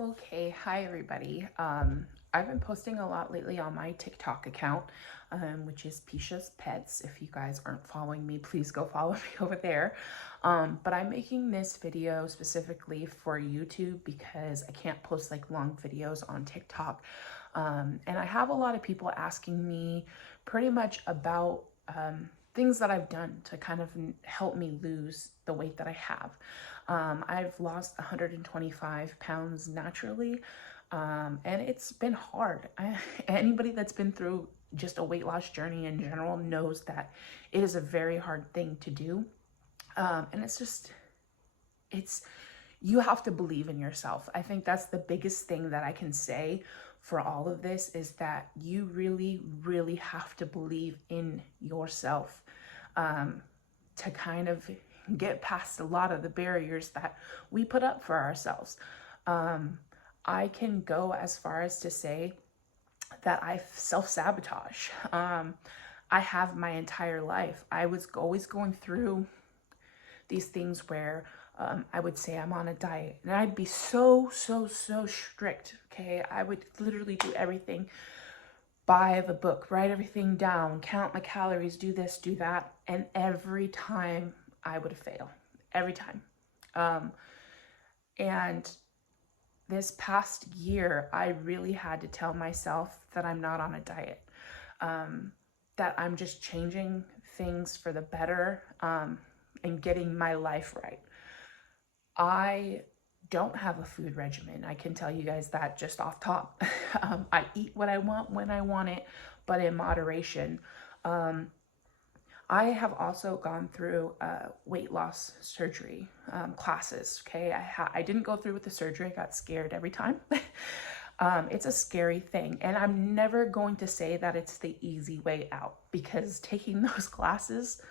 Okay, hi everybody. I've been posting a lot lately on my TikTok account, which is Pisha's Pets. If you guys aren't following me, please go follow me over there. But I'm making this video specifically for YouTube because I can't post like long videos on TikTok. And I have a lot of people asking me pretty much about things that I've done to kind of help me lose the weight that I have. I've lost 125 pounds naturally, and it's been hard. Anybody that's been through just a weight loss journey in general knows that it is a very hard thing to do. And it's, you have to believe in yourself. I think that's the biggest thing that I can say for all of this is that you really, really have to believe in yourself to kind of get past a lot of the barriers that we put up for ourselves. I can go as far as to say that I self-sabotage. I have my entire life. I was always going through these things where I would say I'm on a diet and I'd be so strict. Okay. I would literally do everything by the book, write everything down, count my calories, do this, do that. And every time I would fail, every time. And this past year, I really had to tell myself that I'm not on a diet, that I'm just changing things for the better, and getting my life right. I don't have a food regimen. I can tell you guys that just off top. I eat what I want when I want it, but in moderation. I have also gone through weight loss surgery classes. Okay, I didn't go through with the surgery. I got scared every time. It's a scary thing, and I'm never going to say that it's the easy way out, because taking those classes,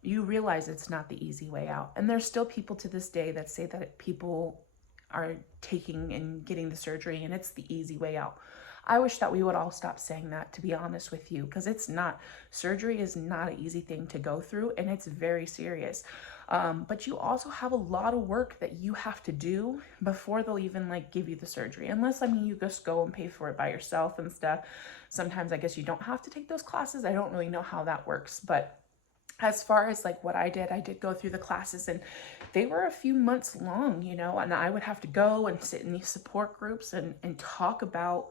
you realize it's not the easy way out. And there's still people to this day that say that people are taking and getting the surgery and it's the easy way out. I wish that we would all stop saying that, to be honest with you, because it's not. Surgery is not an easy thing to go through, and it's very serious. But you also have a lot of work that you have to do before they'll even like give you the surgery. Unless, I mean, you just go and pay for it by yourself and stuff. Sometimes I guess you don't have to take those classes. I don't really know how that works, but as far as like what I did go through the classes, and they were a few months long, you know, and I would have to go and sit in these support groups and talk about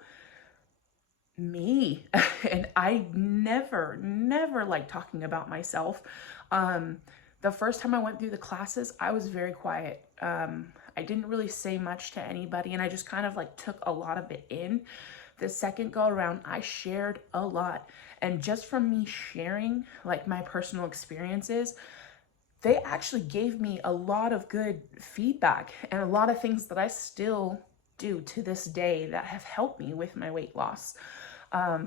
me. And I never like talking about myself. The first time I went through the classes, I was very quiet. I didn't really say much to anybody, and I just kind of like took a lot of it in. The second go around, I shared a lot. And just from me sharing like my personal experiences, they actually gave me a lot of good feedback and a lot of things that I still do to this day that have helped me with my weight loss. I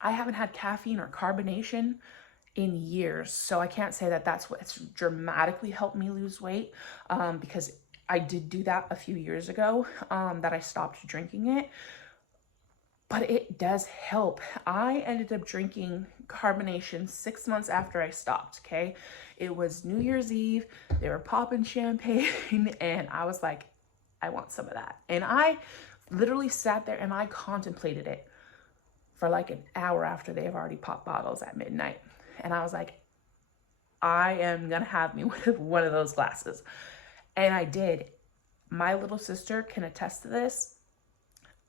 haven't had caffeine or carbonation in years, so I can't say that that's what's dramatically helped me lose weight, because I did do that a few years ago, that I stopped drinking it. But it does help. I ended up drinking carbonation 6 months after I stopped, okay? It was New Year's Eve. They were popping champagne, and I was like, I want some of that. And I literally sat there and I contemplated it for like an hour after they have already popped bottles at midnight. And I was like, I am gonna have me one of those glasses. And I did. My little sister can attest to this.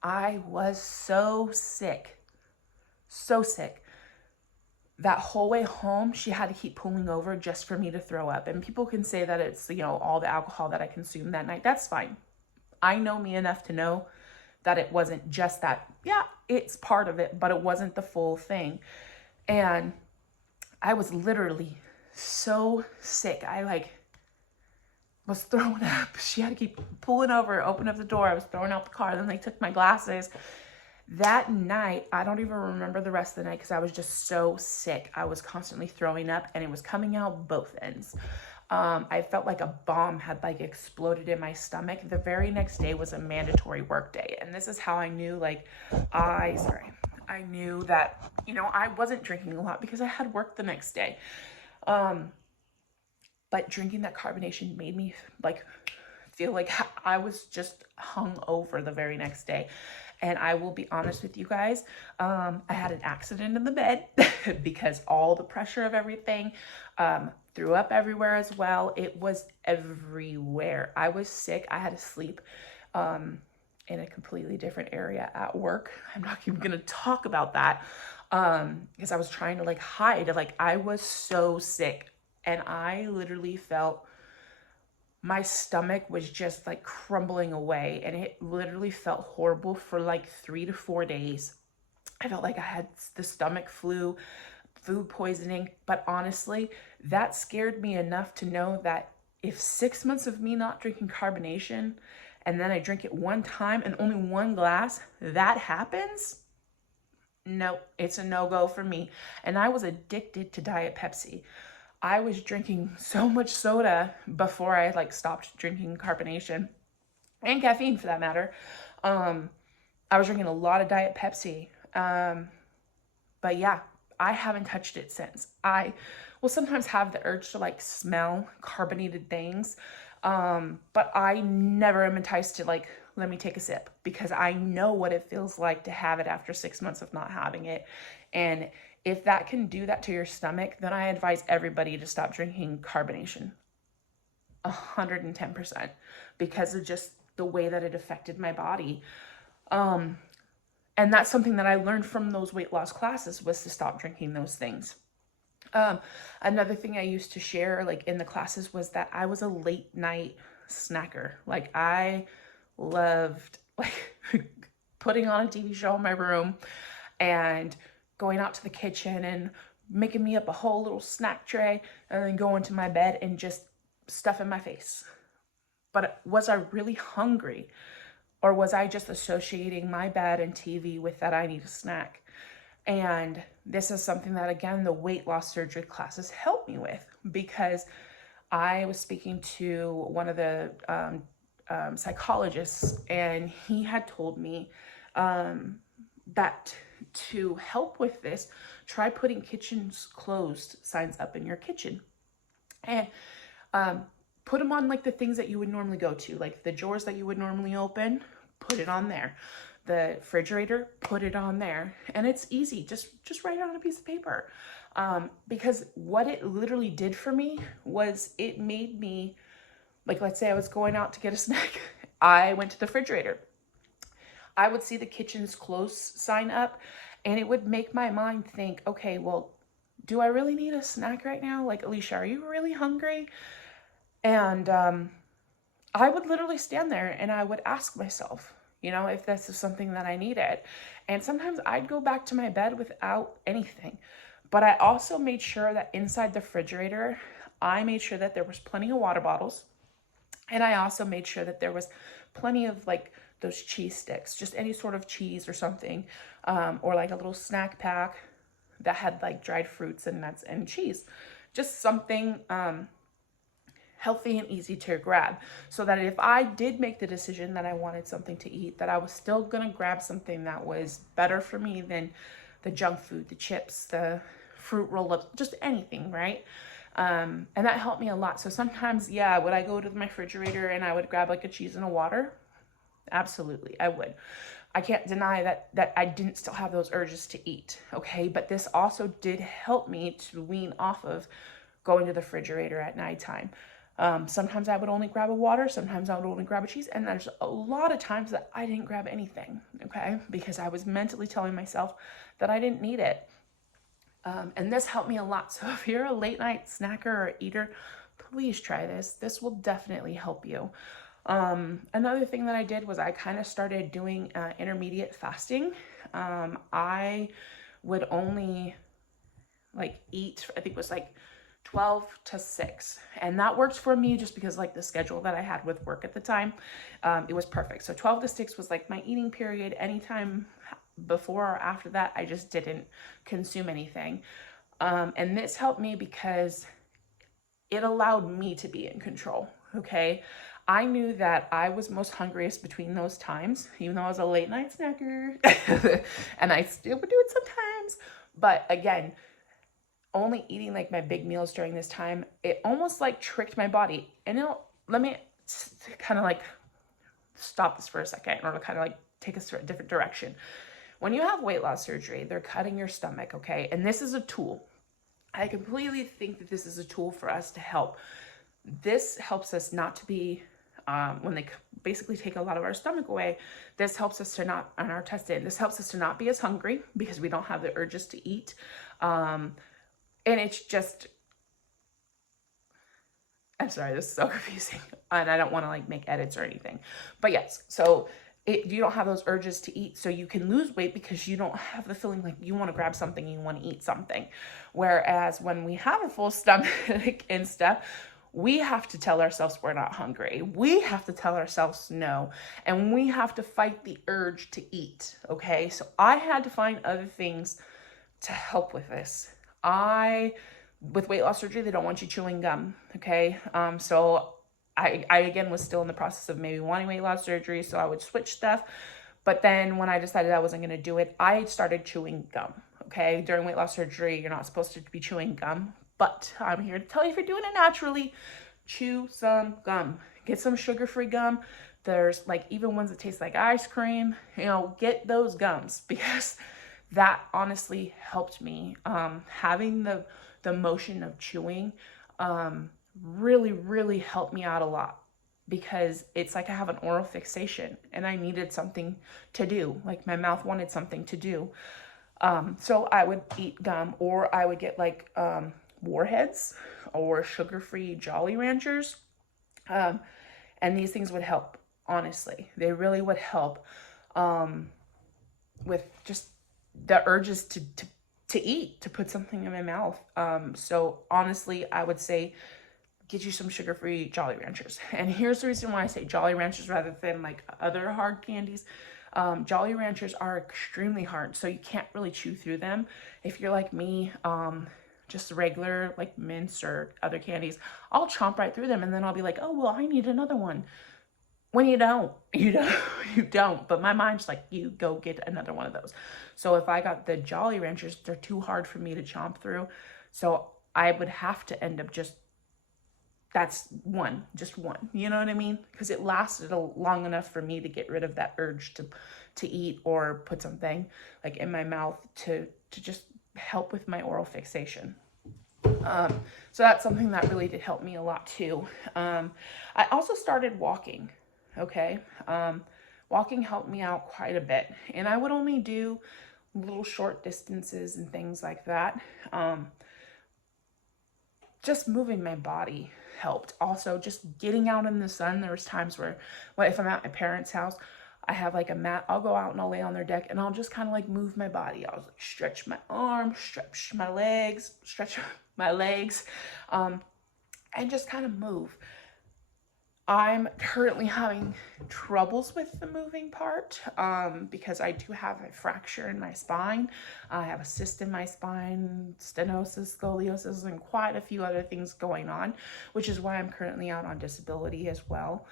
I was so sick. That whole way home, she had to keep pulling over just for me to throw up. And people can say that it's, you know, all the alcohol that I consumed that night. That's fine. I know me enough to know that it wasn't just that. Yeah, it's part of it, but it wasn't the full thing. And I was literally so sick. I like was throwing up. She had to keep pulling over, open up the door. I was throwing out the car. Then they took my glasses. That night, I don't even remember the rest of the night because I was just so sick. I was constantly throwing up and it was coming out both ends. I felt like a bomb had like exploded in my stomach. The very next day was a mandatory work day. And this is how I knew I knew that, you know, I wasn't drinking a lot because I had work the next day. But drinking that carbonation made me like feel like I was just hung over the very next day. And I will be honest with you guys, I had an accident in the bed because all the pressure of everything, threw up everywhere as well. It was everywhere. I was sick. I had to sleep in a completely different area at work. I'm not even gonna talk about that because I was trying to like hide. Like I was so sick, and I literally felt my stomach was just like crumbling away, and it literally felt horrible for like 3 to 4 days. I felt like I had the stomach flu, food poisoning, but honestly, that scared me enough to know that if 6 months of me not drinking carbonation and then I drink it one time and only one glass, that happens, no, it's a no-go for me. And I was addicted to Diet Pepsi. I was drinking so much soda before I like stopped drinking carbonation and caffeine for that matter. I was drinking a lot of Diet Pepsi. But yeah, I haven't touched it since. I will sometimes have the urge to like smell carbonated things. But I never am enticed to like, let me take a sip, because I know what it feels like to have it after 6 months of not having it. And if that can do that to your stomach, then I advise everybody to stop drinking carbonation 110% because of just the way that it affected my body. And that's something that I learned from those weight loss classes, was to stop drinking those things. Another thing I used to share like in the classes was that I was a late night snacker. Like I loved like putting on a TV show in my room and going out to the kitchen and making me up a whole little snack tray and then going to my bed and just stuffing my face. But was I really hungry? Or was I just associating my bed and TV with that I need a snack? And this is something that, again, the weight loss surgery classes helped me with, because I was speaking to one of the psychologists, and he had told me that to help with this, try putting kitchens closed signs up in your kitchen. And put them on like the things that you would normally go to, like the drawers that you would normally open, put it on there. The refrigerator, put it on there. And it's easy, just write it on a piece of paper. Because what it literally did for me was it made me, like let's say I was going out to get a snack, I went to the refrigerator. I would see the kitchen's closed sign up, and it would make my mind think, okay, well, do I really need a snack right now? Like, Alicia, are you really hungry? And I would literally stand there and I would ask myself, you know, if this is something that I needed. And sometimes I'd go back to my bed without anything. But I also made sure that inside the refrigerator, I made sure that there was plenty of water bottles. And I also made sure that there was plenty of like those cheese sticks, just any sort of cheese or something, or like a little snack pack that had like dried fruits and nuts and cheese. Just something healthy and easy to grab, so that if I did make the decision that I wanted something to eat, that I was still gonna grab something that was better for me than the junk food, the chips, the fruit roll-ups, just anything, right? And that helped me a lot. So sometimes, yeah, would I go to my refrigerator and I would grab like a cheese and a water? Absolutely, I would. I can't deny that I didn't still have those urges to eat, okay? But this also did help me to wean off of going to the refrigerator at nighttime. Sometimes I would only grab a water, sometimes I would only grab a cheese, and there's a lot of times that I didn't grab anything, okay? Because I was mentally telling myself that I didn't need it. And this helped me a lot. So if you're a late night snacker or eater, please try this. This will definitely help you. Another thing that I did was I kind of started doing intermediate fasting. I would only like eat, I think it was like 12 to 6. And that worked for me just because like the schedule that I had with work at the time, it was perfect. So 12 to 6 was like my eating period. Anytime before or after that, I just didn't consume anything. And this helped me because it allowed me to be in control, okay? I knew that I was most hungriest between those times, even though I was a late night snacker, and I still would do it sometimes. But again, only eating like my big meals during this time, it almost like tricked my body. And let me kind of like stop this for a second, or to kind of like take us to a different direction. When you have weight loss surgery, they're cutting your stomach, okay? And this is a tool. I completely think that this is a tool for us to help. This helps us not to be, when they basically take a lot of our stomach away, this helps us to not, on our intestine, this helps us to not be as hungry because we don't have the urges to eat. And it's just, I'm sorry, this is so confusing, and I don't want to like make edits or anything, but yes, so you don't have those urges to eat, so you can lose weight because you don't have the feeling like you want to grab something, you want to eat something. Whereas when we have a full stomach and stuff, we have to tell ourselves we're not hungry. We have to tell ourselves no, and we have to fight the urge to eat, okay? So I had to find other things to help with this. With weight loss surgery, they don't want you chewing gum, okay? So I again was still in the process of maybe wanting weight loss surgery, so I would switch stuff. But then when I decided I wasn't going to do it, I started chewing gum, okay? During weight loss surgery, you're not supposed to be chewing gum, but I'm here to tell you, if you're doing it naturally, chew some gum. Get some sugar-free gum. There's like even ones that taste like ice cream, get those gums, because that honestly helped me. Having the motion of chewing really helped me out a lot, because it's like I have an oral fixation and I needed something to do. Like my mouth wanted something to do. So I would eat gum, or I would get like Warheads or sugar-free Jolly Ranchers. And these things would help, honestly. They really would help with just the urges to eat, to put something in my mouth. So honestly, I would say get you some sugar-free Jolly Ranchers. And here's the reason why I say Jolly Ranchers rather than like other hard candies. Jolly Ranchers are extremely hard, so you can't really chew through them. If you're like me, just regular like mints or other candies, I'll chomp right through them, and then I'll be like, oh, well, I need another one. When you don't, you don't. But my mind's like, you go get another one of those. So if I got the Jolly Ranchers, they're too hard for me to chomp through. So I would have to end up just one. You know what I mean? Because it lasted long enough for me to get rid of that urge to eat or put something like in my mouth to just help with my oral fixation. So that's something that really did help me a lot too. I also started walking. Okay. Walking helped me out quite a bit, and I would only do little short distances and things like that. Just moving my body helped. Also, just getting out in the sun. There was times where, if I'm at my parents' house, I have like a mat. I'll go out and I'll lay on their deck, and I'll just kind of like move my body. I'll like stretch my arms, stretch my legs, and just kind of move. I'm currently having troubles with the moving part because I do have a fracture in my spine. I have a cyst in my spine, stenosis, scoliosis, and quite a few other things going on, which is why I'm currently out on disability as well.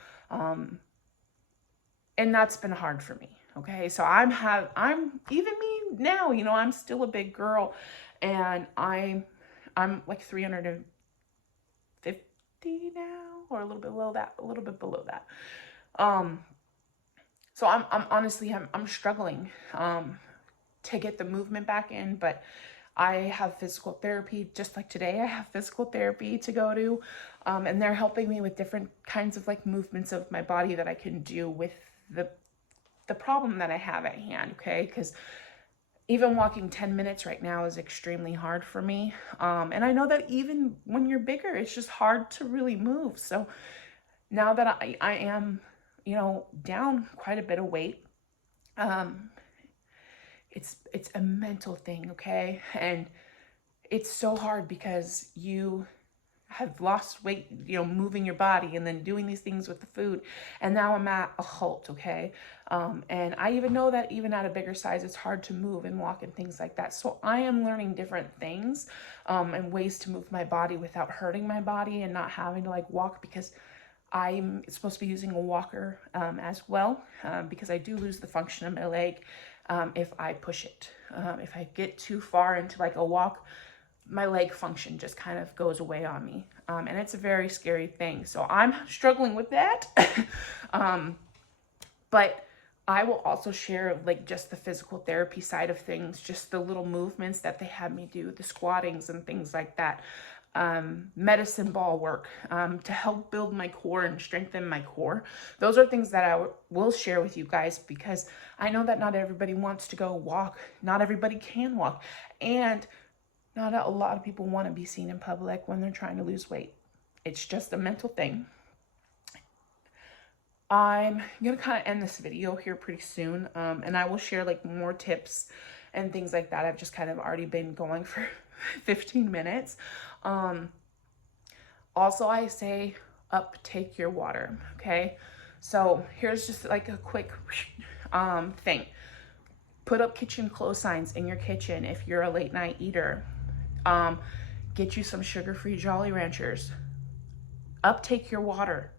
And that's been hard for me. Okay, so I'm even me now, I'm still a big girl, and I'm like 350 now, or a little bit below that. So I'm honestly, I'm struggling to get the movement back in, but I have physical therapy. Just like today, I have physical therapy to go to, and they're helping me with different kinds of like movements of my body that I can do with the problem that I have at hand. Okay, because even walking 10 minutes right now is extremely hard for me. And I know that even when you're bigger, it's just hard to really move. So now that I am, down quite a bit of weight, it's a mental thing, okay? And it's so hard because you have lost weight, moving your body and then doing these things with the food. And now I'm at a halt, okay? And I even know that even at a bigger size, it's hard to move and walk and things like that. So I am learning different things and ways to move my body without hurting my body and not having to like walk, because I'm supposed to be using a walker as well, because I do lose the function of my leg if I push it. If I get too far into like a walk, my leg function just kind of goes away on me. and it's a very scary thing. So I'm struggling with that. But I will also share like just the physical therapy side of things, just the little movements that they had me do, the squattings and things like that. Medicine ball work to help build my core and strengthen my core. Those are things that I will share with you guys, because I know that not everybody wants to go walk. Not everybody can walk. And not a lot of people want to be seen in public when they're trying to lose weight. It's just a mental thing. I'm going to kind of end this video here pretty soon. And I will share like more tips and things like that. I've just kind of already been going for 15 minutes. Also, I say take your water. Okay. So here's just like a quick thing. Put up kitchen close signs in your kitchen if you're a late night eater. Get you some sugar-free Jolly Ranchers. Take your water.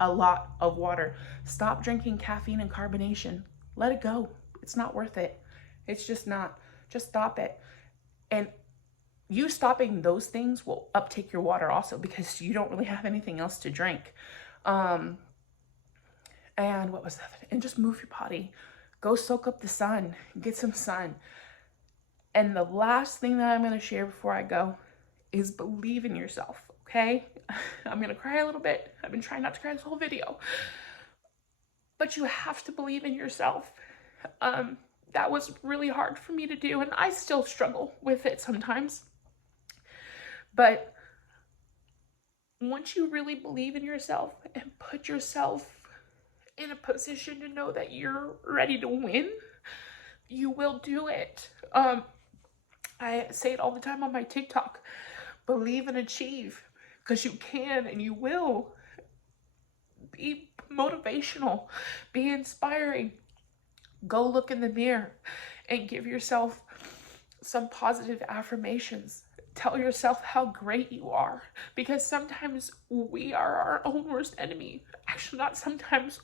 A lot of water. Stop drinking caffeine and carbonation. Let it go. It's not worth it. It's just not. Just stop it. And you stopping those things will uptake your water also, because you don't really have anything else to drink. And what was that? And just move your body. Go soak up the sun. Get some sun. And the last thing that I'm going to share before I go is believe in yourself, okay? I'm going to cry a little bit. I've been trying not to cry this whole video. But you have to believe in yourself. That was really hard for me to do, and I still struggle with it sometimes. But once you really believe in yourself and put yourself in a position to know that you're ready to win, you will do it. I say it all the time on my TikTok. Believe and achieve, because you can and you will. Be motivational. Be inspiring. Go look in the mirror and give yourself some positive affirmations. Tell yourself how great you are, because sometimes we are our own worst enemy. Actually, not sometimes.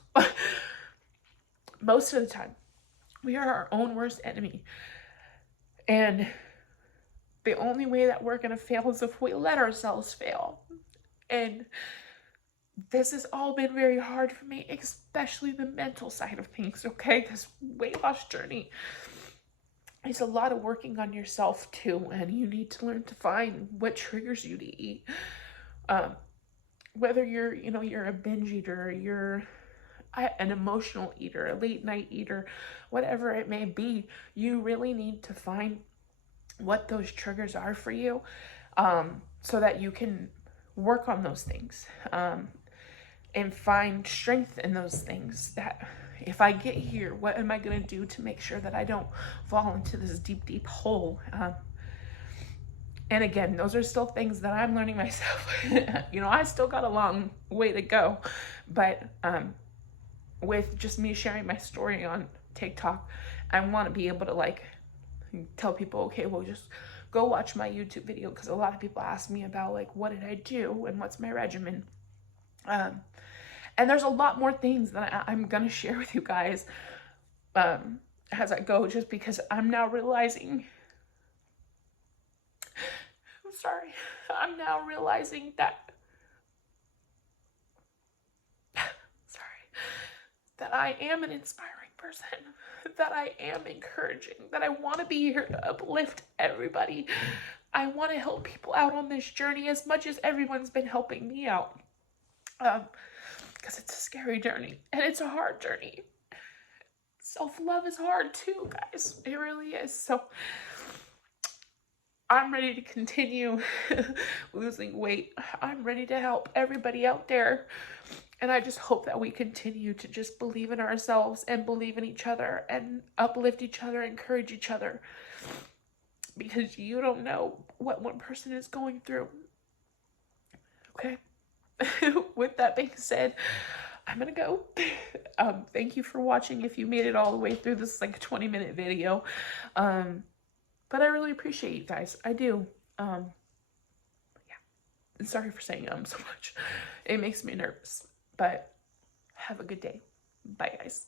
Most of the time, we are our own worst enemy. And the only way that we're going to fail is if we let ourselves fail. And this has all been very hard for me, especially the mental side of things, okay? This weight loss journey is a lot of working on yourself too, and you need to learn to find what triggers you to eat. Whether you're a binge eater, you're an emotional eater, a late night eater, whatever it may be, you really need to find what those triggers are for you, so that you can work on those things, and find strength in those things. That if I get here, what am I going to do to make sure that I don't fall into this deep, deep hole? And again, those are still things that I'm learning myself. I still got a long way to go, but with just me sharing my story on TikTok, I want to be able to tell people, okay, well, just go watch my YouTube video, because a lot of people ask me about what did I do and what's my regimen. And there's a lot more things that I'm gonna share with you guys as I go, just because I'm now realizing, that I am an inspiring person, that I am encouraging, that I want to be here to uplift everybody. I want to help people out on this journey as much as everyone's been helping me out. Because it's a scary journey, and it's a hard journey. Self-love is hard too, guys. It really is. So I'm ready to continue losing weight. I'm ready to help everybody out there. And I just hope that we continue to just believe in ourselves and believe in each other and uplift each other, encourage each other. Because you don't know what one person is going through. Okay? With that being said, I'm gonna go. Thank you for watching if you made it all the way through this 20-minute video. But I really appreciate you guys. I do. Yeah. Sorry for saying so much. It makes me nervous. But have a good day. Bye, guys.